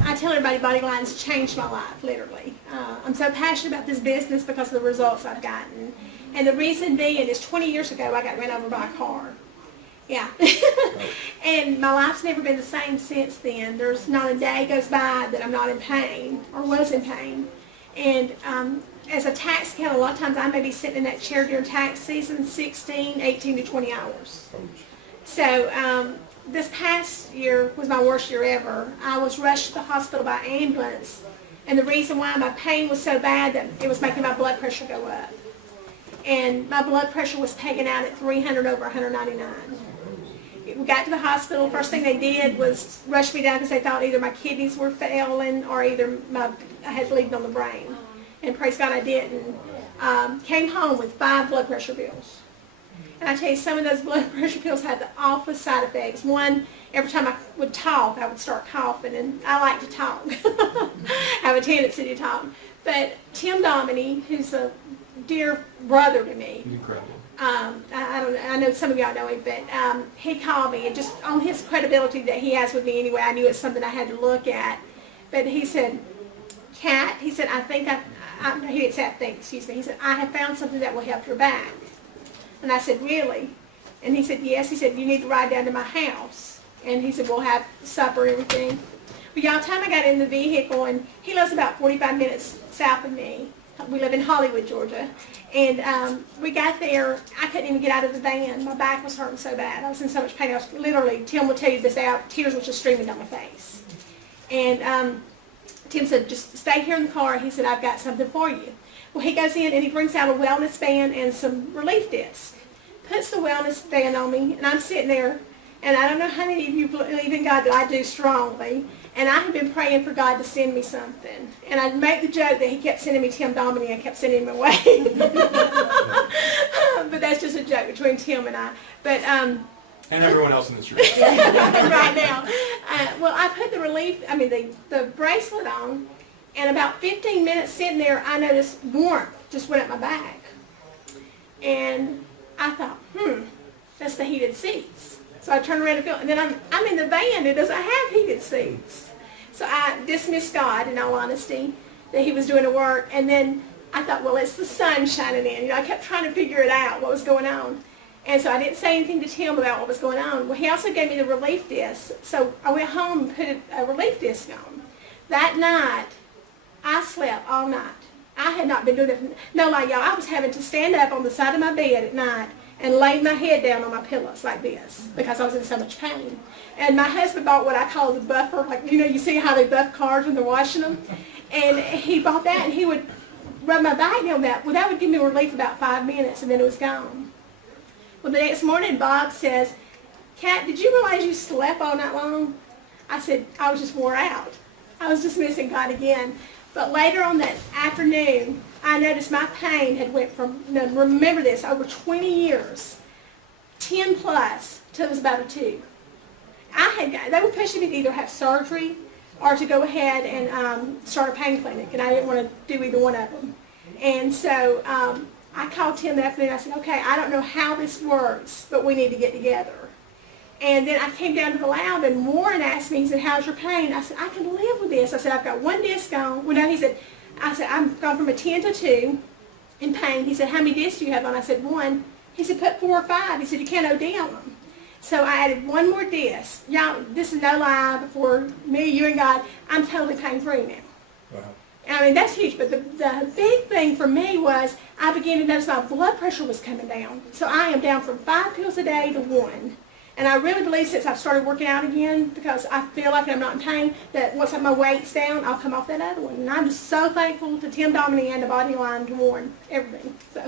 I tell everybody BodyAlign's changed my life, literally. I'm so passionate about this business because of the results I've gotten. And the reason being is 20 years ago I got run over by a car. Yeah. And my life's never been the same since then. There's not a day goes by that I'm not in pain or was in pain. And as a tax accountant, a lot of times I may be sitting in that chair during tax season 16, 18 to 20 hours. So this past year was my worst year ever. I was rushed to the hospital by ambulance, and the reason why my pain was so bad that it was making my blood pressure go up. And my blood pressure was pegging out at 300 over 199. We got to the hospital, first thing they did was rush me down because they thought either my kidneys were failing or either I had bleeding on the brain. And praise God I didn't. Came home with 5 blood pressure pills. And I tell you, some of those blood pressure pills had the awful side effects. One, every time I would talk, I would start coughing, and I like to talk. I have a tendency to talk. But Tim Dominy, who's a dear brother to me, Incredible. I know some of y'all know him, but he called me, and just on his credibility that he has with me anyway, I knew it's something I had to look at. But he said, Kat, he said, he didn't say I think, excuse me, he said, I have found something that will help your back. And I said, really? And he said, yes. He said, you need to ride down to my house. And he said, we'll have supper and everything. But y'all, time I got in the vehicle, and he lives about 45 minutes south of me. We live in Hollywood, Georgia. And we got there, I couldn't even get out of the van. My back was hurting so bad. I was in so much pain. I was literally, Tim will tell you this out, tears were just streaming down my face. And Tim said, just stay here in the car. He said, I've got something for you. Well, he goes in and he brings out a wellness band and some relief discs. Puts the wellness band on me, and I'm sitting there, and I don't know how many of you believe in God, but I do strongly. And I had been praying for God to send me something. And I'd make the joke that he kept sending me Tim Dominy, and I kept sending him away. But that's just a joke between Tim and I. But And everyone else in this room. right now. Well, I put the bracelet on, and about 15 minutes sitting there, I noticed warmth just went up my back. And I thought, that's the heated seats. So I turned around and feel, and then I'm in the van, it doesn't have heated seats. So I dismissed God, in all honesty, that he was doing the work. And then I thought, well, it's the sun shining in. I kept trying to figure it out, what was going on. And so I didn't say anything to Tim about what was going on. Well, he also gave me the relief disc. So I went home and put a relief disc on. That night, I slept all night. I had not been doing it. No lie, y'all. I was having to stand up on the side of my bed at night and lay my head down on my pillows like this because I was in so much pain. And my husband bought what I call the buffer. Like, you see how they buff cars when they're washing them? And he bought that, and he would rub my back down that. Well, that would give me relief about 5 minutes, and then it was gone. Well, the next morning, Bob says, Kat, did you realize you slept all night long? I said, I was just wore out. I was just missing God again. But later on that afternoon, I noticed my pain had went from, remember this, over 20 years, 10 plus, till it was about a 2. They were pushing me to either have surgery or to go ahead and start a pain clinic, and I didn't want to do either one of them. And so I called Tim that afternoon. I said, okay, I don't know how this works, but we need to get together. And then I came down to the lab, and Warren asked me, he said, how's your pain? I said, I can live with this. I said, I've got 1 disc on. Well, no, he said, I've gone from a 10 to 2 in pain. He said, how many discs do you have on? I said, 1. He said, put 4 or 5. He said, you can't OD on them. So I added 1 more disc. Y'all, this is no lie, before me, you, and God, I'm totally pain-free now. Wow. I mean, that's huge, but the big thing for me was I began to notice my blood pressure was coming down. So I am down from 5 pills a day to 1. And I really believe since I've started working out again, because I feel like I'm not in pain, that once my weight's down, I'll come off that other one. And I'm just so thankful to Tim Dominy and the BodyAlign to Warren, everything. So.